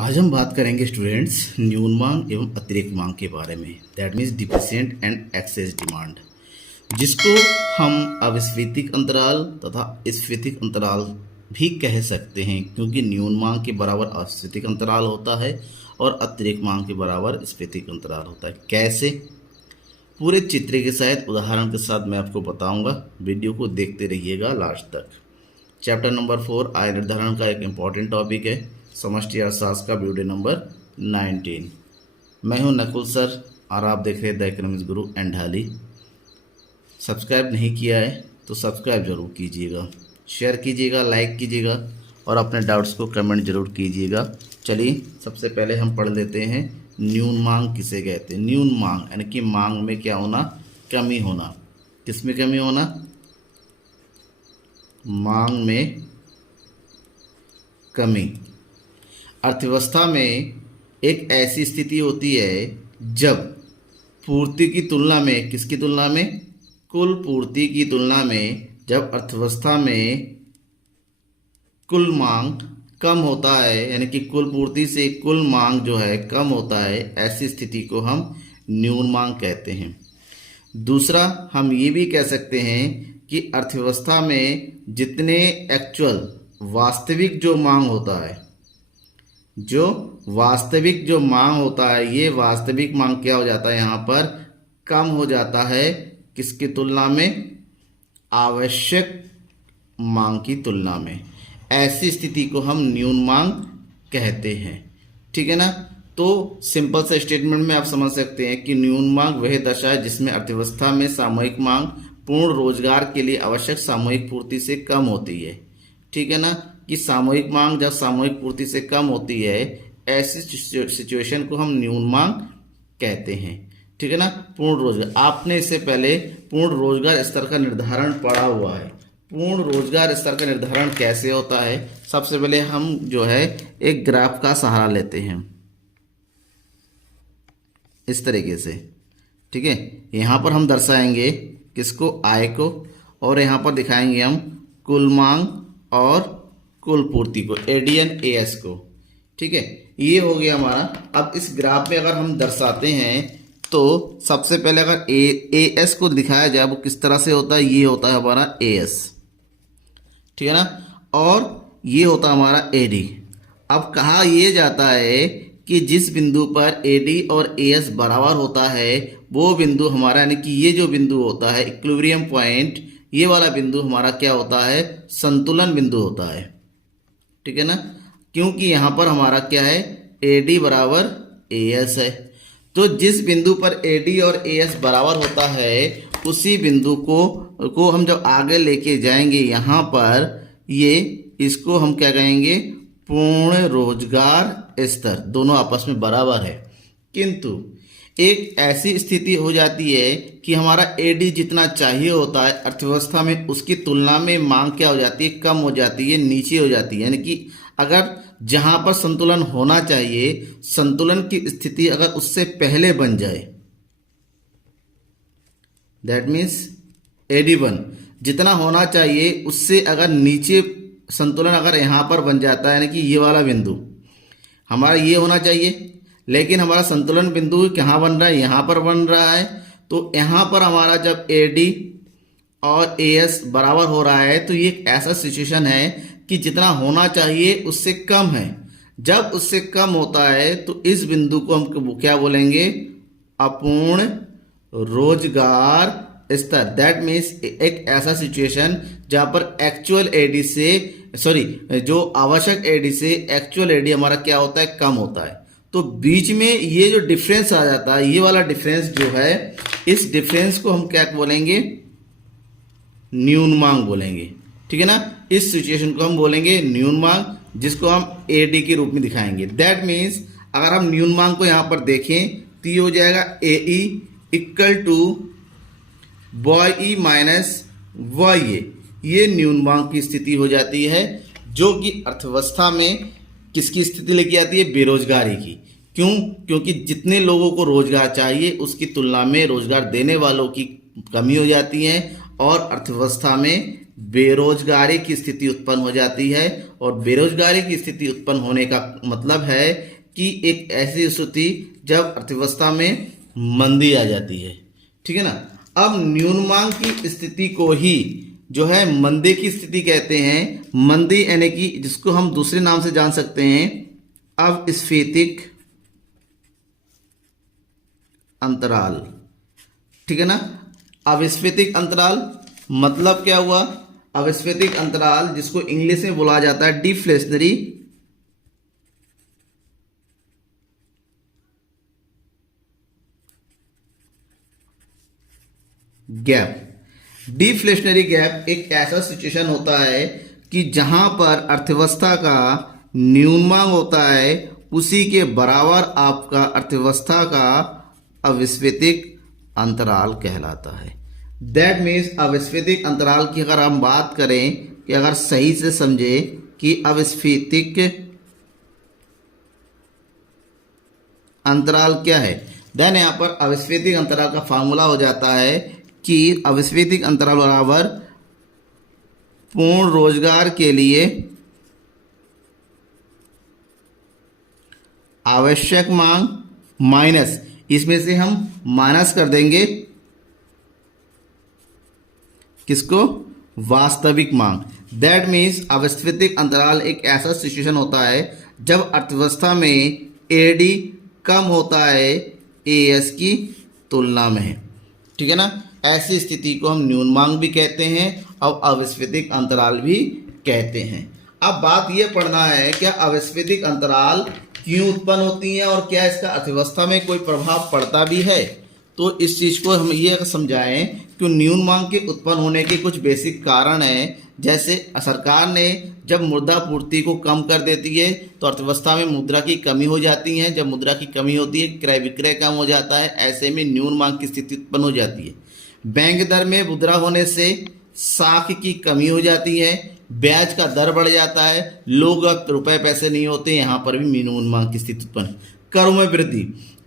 आज हम बात करेंगे स्टूडेंट्स न्यून मांग एवं अतिरिक्त मांग के बारे में। That means deficient and excess demand, जिसको हम अविस्फीतिक अंतराल तथा स्फीतिक अंतराल भी कह सकते हैं, क्योंकि न्यून मांग के बराबर अस्फीतिक अंतराल होता है और अतिरिक्त मांग के बराबर स्फीतिक अंतराल होता है। कैसे? पूरे चित्र के साथ उदाहरण के साथ मैं आपको बताऊंगा। वीडियो को देखते रहिएगा लास्ट तक। चैप्टर नंबर 4 आय निर्धारण का एक इम्पॉर्टेंट टॉपिक है, समष्टि अर्थशास्त्र का वीडियो नंबर 19। मैं हूं नकुल सर और आप देख रहे हैं the economics Guru and Dhali. Subscribe नहीं किया है तो सब्सक्राइब जरूर कीजिएगा, शेयर कीजिएगा, लाइक कीजिएगा और अपने डाउट्स को कमेंट जरूर कीजिएगा। चलिए सबसे पहले हम पढ़ लेते हैं न्यून मांग किसे कहते हैं। न्यून मांग यानी कि मांग में क्या होना? कमी होना। किस में कमी होना? मांग में कमी। अर्थव्यवस्था में एक ऐसी स्थिति होती है जब पूर्ति की तुलना में, किसकी तुलना में? कुल पूर्ति की तुलना में जब अर्थव्यवस्था में कुल मांग कम होता है, यानी कि कुल पूर्ति से कुल मांग जो है कम होता है, ऐसी स्थिति को हम न्यून मांग कहते हैं। दूसरा हम ये भी कह सकते हैं कि अर्थव्यवस्था में जितने एक्चुअल वास्तविक जो मांग होता है, जो वास्तविक जो मांग होता है, ये वास्तविक मांग क्या हो जाता है? यहाँ पर कम हो जाता है। किसकी तुलना में? आवश्यक मांग की तुलना में। ऐसी स्थिति को हम न्यून मांग कहते हैं। ठीक है ना? तो सिंपल से स्टेटमेंट में आप समझ सकते हैं कि न्यून मांग वह दशा है जिसमें अर्थव्यवस्था में सामूहिक मांग पूर्ण रोजगार के लिए आवश्यक सामूहिक पूर्ति से कम होती है। ठीक है ना? कि सामूहिक मांग जब सामूहिक पूर्ति से कम होती है, ऐसी सिचुएशन को हम न्यून मांग कहते हैं। ठीक है ना? पूर्ण रोजगार, आपने इससे पहले पूर्ण रोजगार स्तर का निर्धारण पढ़ा हुआ है। पूर्ण रोजगार स्तर का निर्धारण कैसे होता है? सबसे पहले हम जो है एक ग्राफ का सहारा लेते हैं इस तरीके से। ठीक है? यहाँ पर हम दर्शाएंगे किसको? आय को, और यहाँ पर दिखाएंगे हम कुल मांग और कुल पूर्ति को, एडीएन एएस को। ठीक है? ये हो गया हमारा। अब इस ग्राफ में अगर हम दर्शाते हैं तो सबसे पहले अगर एएस को दिखाया जाए, वो किस तरह से होता है? ये होता है हमारा एएस। ठीक है ना? और ये होता है हमारा एडी। अब कहा ये जाता है कि जिस बिंदु पर एडी और एएस बराबर होता है, वो बिंदु हमारा, यानी कि ये जो बिंदु होता है इक्विलिब्रियम पॉइंट, ये वाला बिंदु हमारा क्या होता है? संतुलन बिंदु होता है। ठीक है ना? क्योंकि यहाँ पर हमारा क्या है? एडी बराबर एएस है। तो जिस बिंदु पर एडी और एएस बराबर होता है, उसी बिंदु को हम जब आगे लेके जाएंगे, यहाँ पर ये इसको हम क्या कहेंगे? पूर्ण रोजगार स्तर। दोनों आपस में बराबर है, किंतु एक ऐसी स्थिति हो जाती है कि हमारा एडी जितना चाहिए होता है अर्थव्यवस्था में, उसकी तुलना में मांग क्या हो जाती है? कम हो जाती है, नीचे हो जाती है। यानी कि अगर जहां पर संतुलन होना चाहिए, संतुलन की स्थिति अगर उससे पहले बन जाए, दैट मीन्स एडी1 जितना होना चाहिए उससे अगर नीचे संतुलन अगर यहाँ पर बन जाता है, यानी कि ये वाला बिंदु हमारा ये होना चाहिए, लेकिन हमारा संतुलन बिंदु कहाँ बन रहा है? यहाँ पर बन रहा है। तो यहाँ पर हमारा जब एडी और एएस बराबर हो रहा है, तो ये एक ऐसा सिचुएशन है कि जितना होना चाहिए उससे कम है। जब उससे कम होता है तो इस बिंदु को हम क्या बोलेंगे? अपूर्ण रोजगार स्तर। दैट मीन्स एक ऐसा सिचुएशन जहाँ पर एक्चुअल एडी से, जो आवश्यक एडी से एक्चुअल एडी हमारा क्या होता है? कम होता है। तो बीच में ये जो डिफरेंस आ जाता है, ये वाला डिफरेंस जो है, इस डिफरेंस को हम क्या बोलेंगे? न्यून मांग बोलेंगे। ठीक है ना? इस सिचुएशन को हम बोलेंगे न्यून मांग, जिसको हम एडी के रूप में दिखाएंगे। दैट मीन्स अगर हम न्यून मांग को यहाँ पर देखें तो ये हो जाएगा AE equal to boy E minus Y A. ये न्यून मांग की स्थिति हो जाती है, जो कि अर्थव्यवस्था में किसकी स्थिति लेके आती है? बेरोजगारी की। क्यों? क्योंकि जितने लोगों को रोजगार चाहिए उसकी तुलना में रोजगार देने वालों की कमी हो जाती है, और अर्थव्यवस्था में बेरोजगारी की स्थिति उत्पन्न हो जाती है। और बेरोजगारी की स्थिति उत्पन्न होने का मतलब है कि एक ऐसी स्थिति जब अर्थव्यवस्था में मंदी आ जाती है। ठीक है ना। अब न्यून मांग की स्थिति को ही जो है मंदी की स्थिति कहते हैं। मंदी यानी कि जिसको हम दूसरे नाम से जान सकते हैं अस्फीतिक अंतराल। ठीक है ना। अस्फीतिक अंतराल मतलब क्या हुआ? अस्फीतिक अंतराल जिसको इंग्लिश में बोला जाता है डिफ्लेशनरी गैप। डिफ्लेशनरी गैप एक ऐसा सिचुएशन होता है कि जहां पर अर्थव्यवस्था का न्यून मांग होता है, उसी के बराबर आपका अर्थव्यवस्था का अस्फीतिक अंतराल कहलाता है। दैट मीन्स अस्फीतिक अंतराल की अगर हम बात करें कि अगर सही से समझे कि अस्फीतिक अंतराल क्या है, देन यहाँ पर अस्फीतिक अंतराल का फार्मूला हो जाता है कि अस्फीतिक अंतराल बराबर पूर्ण रोजगार के लिए आवश्यक मांग माइनस, इसमें से हम माइनस कर देंगे किसको? वास्तविक मांग। दैट मीन्स अस्फीतिक अंतराल एक ऐसा सिचुएशन होता है जब अर्थव्यवस्था में एडी कम होता है एएस की तुलना में। ठीक है ना। ऐसी स्थिति को हम न्यून मांग भी कहते हैं और अस्फीतिक अंतराल भी कहते हैं। अब बात यह पढ़ना है क्या अस्फीतिक अंतराल क्यों उत्पन्न होती हैं और क्या इसका अर्थव्यवस्था में कोई प्रभाव पड़ता भी है। तो इस चीज़ को हम ये समझाएं कि न्यून मांग के उत्पन्न होने के कुछ बेसिक कारण हैं। जैसे सरकार ने जब मुद्रा पूर्ति को कम कर देती है तो अर्थव्यवस्था में मुद्रा की कमी हो जाती है। जब मुद्रा की कमी होती है, क्रय विक्रय कम हो जाता है, ऐसे में न्यून मांग की स्थिति उत्पन्न हो जाती है। बैंक दर में मुद्रा होने से साख की कमी हो जाती है, ब्याज का दर बढ़ जाता है, लोग रुपए पैसे नहीं होते, यहाँ पर भी न्यून मांग की स्थिति उत्पन्न। करों में वृद्धि,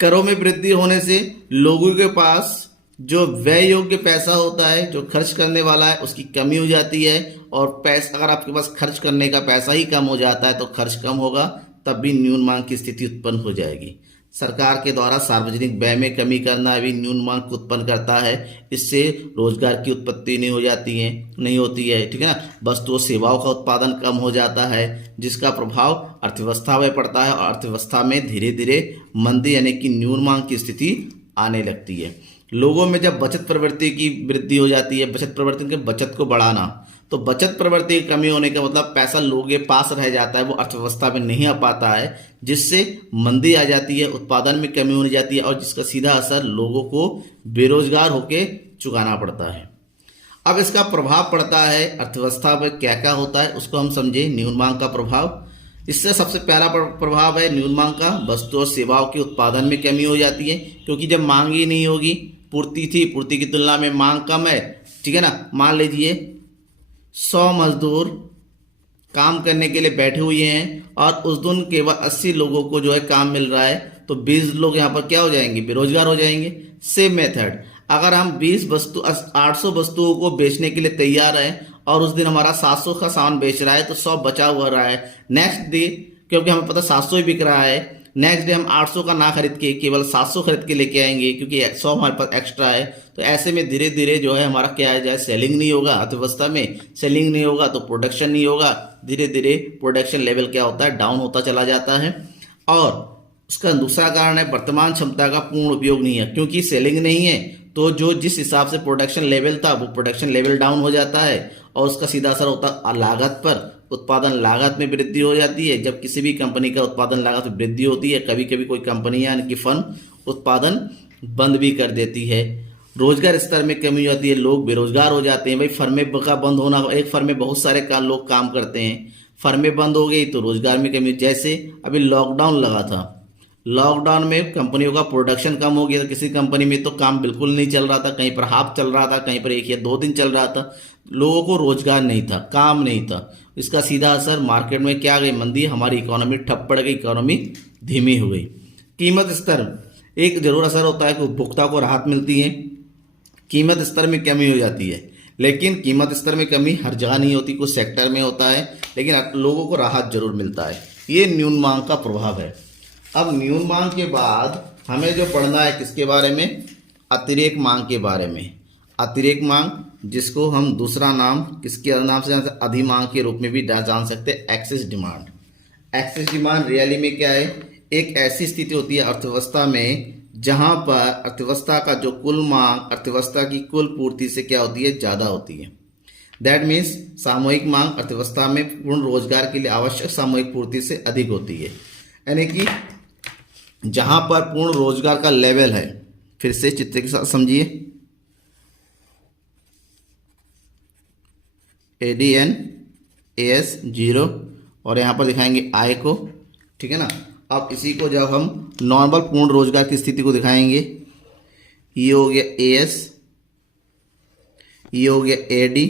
करों में वृद्धि होने से लोगों के पास जो व्यय योग्य पैसा होता है, जो खर्च करने वाला है, उसकी कमी हो जाती है। और पैसा अगर आपके पास खर्च करने का पैसा ही कम हो जाता है तो खर्च कम होगा, तब भी न्यून मांग की स्थिति उत्पन्न हो जाएगी। सरकार के द्वारा सार्वजनिक व्यय में कमी करना भी न्यून मांग को उत्पन्न करता है। इससे रोजगार की उत्पत्ति नहीं होती है। ठीक है ना। वस्तुओं सेवाओं का उत्पादन कम हो जाता है, जिसका प्रभाव अर्थव्यवस्था में पड़ता है और अर्थव्यवस्था में धीरे धीरे मंदी यानी कि न्यून मांग की स्थिति आने लगती है। लोगों में जब बचत प्रवृत्ति की वृद्धि हो जाती है, बचत प्रवृत्ति के बचत को बढ़ाना, तो बचत प्रवृत्ति की कमी होने का मतलब पैसा लोगों के पास रह जाता है, वो अर्थव्यवस्था में नहीं आ पाता है, जिससे मंदी आ जाती है, उत्पादन में कमी हो जाती है और जिसका सीधा असर लोगों को बेरोजगार होकर चुकाना पड़ता है। अब इसका प्रभाव पड़ता है अर्थव्यवस्था पर क्या क्या होता है उसको हम समझे। न्यून मांग का प्रभाव, इससे सबसे पहला प्रभाव है न्यून मांग का, वस्तु और सेवाओं के उत्पादन में कमी हो जाती है, क्योंकि जब मांग ही नहीं होगी, पूर्ति थी, पूर्ति की तुलना में मांग कम है। ठीक है ना। मान लीजिए 100 मजदूर काम करने के लिए बैठे हुए हैं और उस दिन केवल 80 लोगों को जो है काम मिल रहा है, तो 20 लोग यहाँ पर क्या हो जाएंगे? बेरोजगार हो जाएंगे। सेम मेथड, अगर हम 800 वस्तुओं को बेचने के लिए तैयार हैं और उस दिन हमारा 700 का सामान बेच रहा है तो 100 बचा हुआ रहा है। नेक्स्ट डे क्योंकि हमें पता 700 ही बिक रहा है, नेक्स्ट डे हम 800 का ना खरीद के केवल 700 खरीद के लेके आएंगे क्योंकि 100 हमारे पास एक्स्ट्रा है। तो ऐसे में धीरे धीरे जो है हमारा क्या है, सेलिंग नहीं होगा, अर्थव्यवस्था में सेलिंग नहीं होगा तो प्रोडक्शन नहीं होगा। धीरे धीरे प्रोडक्शन लेवल क्या होता है? डाउन होता चला जाता है। और उसका दूसरा कारण है वर्तमान क्षमता का पूर्ण उपयोग नहीं है, क्योंकि सेलिंग नहीं है तो जो जिस हिसाब से प्रोडक्शन लेवल था वो प्रोडक्शन लेवल डाउन हो जाता है और उसका सीधा असर होता है लागत पर। उत्पादन लागत में वृद्धि हो जाती है। जब किसी भी कंपनी का उत्पादन लागत में वृद्धि होती है, कभी कभी कोई कंपनी यानी कि फर्म उत्पादन बंद भी कर देती है। रोजगार स्तर में कमी हो जाती है, लोग बेरोजगार हो जाते हैं। भाई फर्में का बंद होना, एक फर्म में बहुत सारे लोग काम करते हैं, फर्में बंद हो गई तो रोजगार में कमी। जैसे अभी लॉकडाउन लगा था, लॉकडाउन में कंपनियों का प्रोडक्शन कम हो गया था, किसी कंपनी में तो काम बिल्कुल नहीं चल रहा था, कहीं पर हाफ चल रहा था, कहीं पर 1 या 2 दिन चल रहा था। लोगों को रोजगार नहीं था, काम नहीं था। इसका सीधा असर मार्केट में क्या गई? मंदी, हमारी इकोनॉमी ठप पड़ गई, इकोनॉमी धीमी हो गई। कीमत स्तर, एक जरूर असर होता है कि उपभोक्ता को राहत मिलती है, कीमत स्तर में कमी हो जाती है। लेकिन कीमत स्तर में कमी हर जगह नहीं होती, कुछ सेक्टर में होता है, लेकिन लोगों को राहत जरूर मिलता है। ये न्यून मांग का प्रभाव है। अब न्यून मांग के बाद हमें जो पढ़ना है किसके बारे में, अतिरेक मांग के बारे में। अतिरेक मांग, जिसको हम दूसरा नाम किसके नाम से जानते हैं, अधिमांग के रूप में भी जान सकते हैं, excess demand. Excess demand really में क्या है, एक ऐसी स्थिति होती है अर्थव्यवस्था में जहां पर अर्थव्यवस्था का जो कुल मांग अर्थव्यवस्था की कुल पूर्ति से क्या होती है, ज़्यादा होती है। दैट मीन्स सामूहिक मांग अर्थव्यवस्था में पूर्ण रोजगार के लिए आवश्यक सामूहिक पूर्ति से अधिक होती है। यानी कि जहां पर पूर्ण रोजगार का लेवल है, फिर से चित्र के साथ समझिए, ADN-AS 0 और यहाँ पर दिखाएंगे आय को, ठीक है ना। अब इसी को जब हम नॉर्मल पूर्ण रोजगार की स्थिति को दिखाएंगे, ये हो गया AS, ये हो गया AD,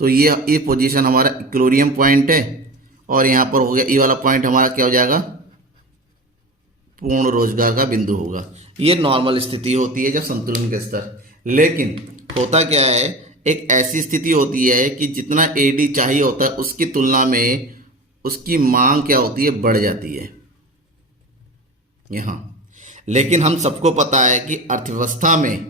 तो ये पोजीशन हमारा इक्विलिब्रियम पॉइंट है, और यहाँ पर हो गया ये वाला पॉइंट हमारा क्या हो जाएगा, पूर्ण रोजगार का बिंदु होगा। ये नॉर्मल स्थिति होती है जब संतुलन का स्तर। लेकिन होता क्या है, एक ऐसी स्थिति होती है कि जितना AD चाहिए होता है उसकी तुलना में उसकी मांग क्या होती है, बढ़ जाती है यहाँ। लेकिन हम सबको पता है कि अर्थव्यवस्था में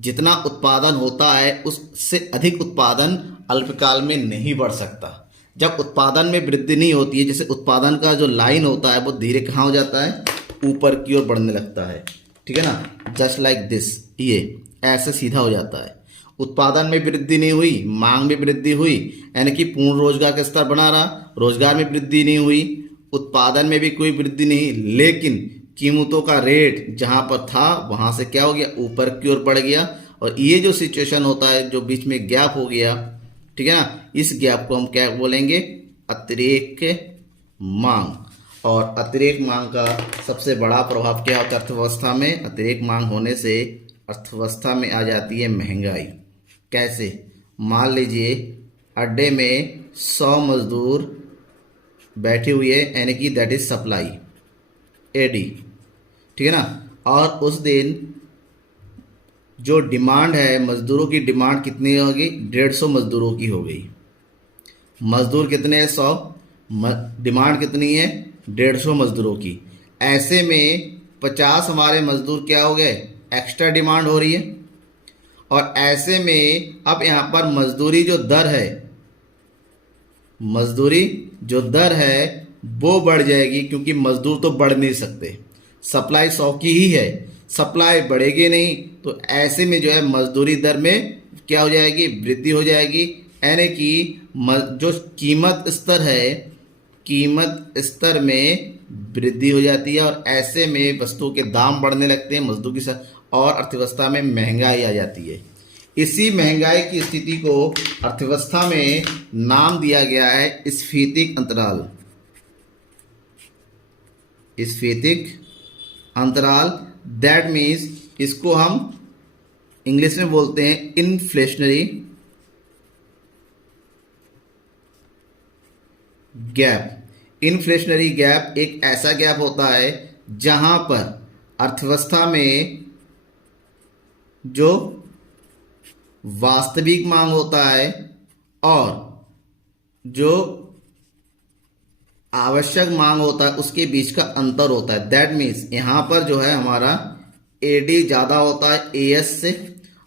जितना उत्पादन होता है उससे अधिक उत्पादन अल्पकाल में नहीं बढ़ सकता। जब उत्पादन में वृद्धि नहीं होती है, जैसे उत्पादन का जो लाइन होता है वो धीरे कहाँ हो जाता है, ऊपर की ओर बढ़ने लगता है, ठीक है ना, जस्ट लाइक दिस, ये ऐसे सीधा हो जाता है। उत्पादन में वृद्धि नहीं हुई, मांग में वृद्धि हुई, यानी कि पूर्ण रोजगार का स्तर बना रहा, रोजगार में वृद्धि नहीं हुई, उत्पादन में भी कोई वृद्धि नहीं, लेकिन कीमतों का रेट जहां पर था वहां से क्या हो गया, ऊपर की ओर बढ़ गया। और ये जो सिचुएशन होता है, जो बीच में गैप हो गया, ठीक है ना, इस गैप को हम क्या बोलेंगे, अतिरेक मांग। और अतिरेक मांग का सबसे बड़ा प्रभाव क्या होता है अर्थव्यवस्था में, अतिरेक मांग होने से अर्थव्यवस्था में आ जाती है महंगाई। कैसे, मान लीजिए अड्डे में 100 मजदूर बैठे हुए हैं, यानी कि दैट इज सप्लाई AD, ठीक है ना, और उस दिन जो डिमांड है, मजदूरों की डिमांड कितनी होगी, 150 मजदूरों की हो गई। मजदूर कितने हैं, 100, डिमांड कितनी है, 150 मजदूरों की। ऐसे में 50 हमारे मजदूर क्या हो गए, एक्स्ट्रा डिमांड हो रही है। और ऐसे में अब यहाँ पर मजदूरी जो दर है, मजदूरी जो दर है वो बढ़ जाएगी, क्योंकि मजदूर तो बढ़ नहीं सकते, सप्लाई 100 की ही है, सप्लाई बढ़ेगी नहीं, तो ऐसे में जो है मजदूरी दर में क्या हो जाएगी, वृद्धि हो जाएगी। यानी कि जो कीमत स्तर है, कीमत स्तर में वृद्धि हो जाती है, और ऐसे में वस्तुओं के दाम बढ़ने लगते हैं, मजदूर की और अर्थव्यवस्था में महंगाई आ जाती है। इसी महंगाई की स्थिति को अर्थव्यवस्था में नाम दिया गया है स्फीतिक अंतराल। स्फीतिक अंतराल, दैट मीन्स इसको हम इंग्लिश में बोलते हैं इन्फ्लेशनरी गैप। इन्फ्लेशनरी गैप एक ऐसा गैप होता है जहां पर अर्थव्यवस्था में जो वास्तविक मांग होता है और जो आवश्यक मांग होता है उसके बीच का अंतर होता है। दैट मीन्स यहाँ पर जो है हमारा AD ज़्यादा होता है AS से,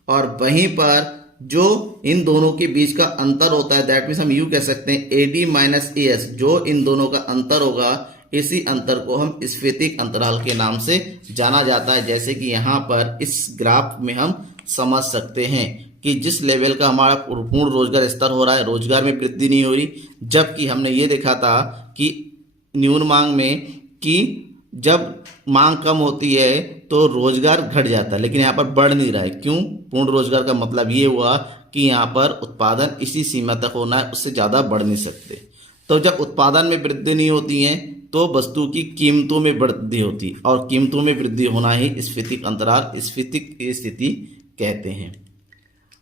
और वहीं पर जो इन दोनों के बीच का अंतर होता है, दैट मीन्स हम यूँ कह सकते हैं AD माइनस AS, जो इन दोनों का अंतर होगा, इसी अंतर को हम स्फीतिक अंतराल के नाम से जाना जाता है। जैसे कि यहाँ पर इस ग्राफ में हम समझ सकते हैं कि जिस लेवल का हमारा पूर्ण रोजगार स्तर हो रहा है, रोजगार में वृद्धि नहीं हो रही, जबकि हमने ये देखा था कि न्यून मांग में कि जब मांग कम होती है तो रोजगार घट जाता है, लेकिन यहाँ पर बढ़ नहीं रहा है। क्यों? पूर्ण रोजगार का मतलब ये हुआ कि यहाँ पर उत्पादन इसी सीमा तक होना है, उससे ज़्यादा बढ़ नहीं सकते। तो जब उत्पादन में वृद्धि नहीं होती है तो वस्तु की कीमतों में वृद्धि होती, और कीमतों में वृद्धि होना ही स्फीतिक अंतराल, स्फीतिक स्थिति कहते हैं।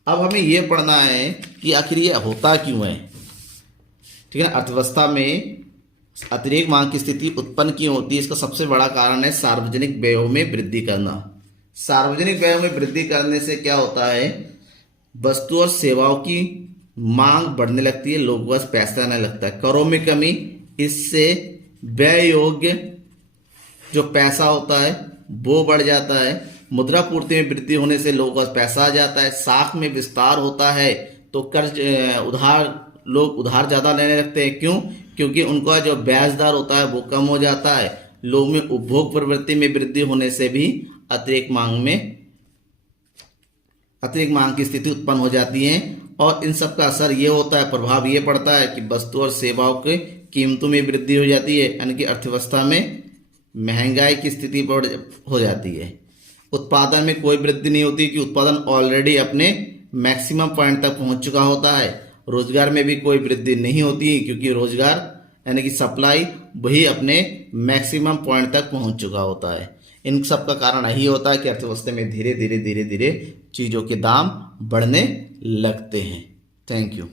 अब हमें यह पढ़ना है कि आखिर ये होता क्यों है, ठीक है। अर्थव्यवस्था में अतिरेक मांग की स्थिति उत्पन्न क्यों होती है, इसका सबसे बड़ा कारण है सार्वजनिक व्ययों में वृद्धि करना। सार्वजनिक व्ययों में वृद्धि करने से क्या होता है, वस्तु और सेवाओं की मांग बढ़ने लगती है, लोगों के पास पैसा आने लगता है। करों में कमी, इससे व्यय योग्य जो पैसा होता है वो बढ़ जाता है। मुद्रा पूर्ति में वृद्धि होने से लोगों के पास पैसा आ जाता है। साख में विस्तार होता है तो कर्ज लोग उधार ज्यादा लेने लगते हैं। क्यों? क्योंकि उनका जो ब्याज दर होता है वो कम हो जाता है। लोगों में उपभोग प्रवृत्ति में वृद्धि होने से भी अतिरिक्त मांग की स्थिति उत्पन्न हो जाती है। और इन सब का असर ये होता है, प्रभाव ये पड़ता है कि वस्तु और सेवाओं के कीमतों में वृद्धि हो जाती है, यानी कि अर्थव्यवस्था में महंगाई की स्थिति हो जाती है। उत्पादन में कोई वृद्धि नहीं होती कि उत्पादन ऑलरेडी अपने मैक्सिमम पॉइंट तक पहुंच चुका होता है। रोजगार में भी कोई वृद्धि नहीं होती क्योंकि रोजगार यानी कि सप्लाई वही अपने मैक्सिमम पॉइंट तक पहुंच चुका होता है। इन सब का कारण यही होता है कि अर्थव्यवस्था में धीरे धीरे चीज़ों के दाम बढ़ने लगते हैं। Thank you.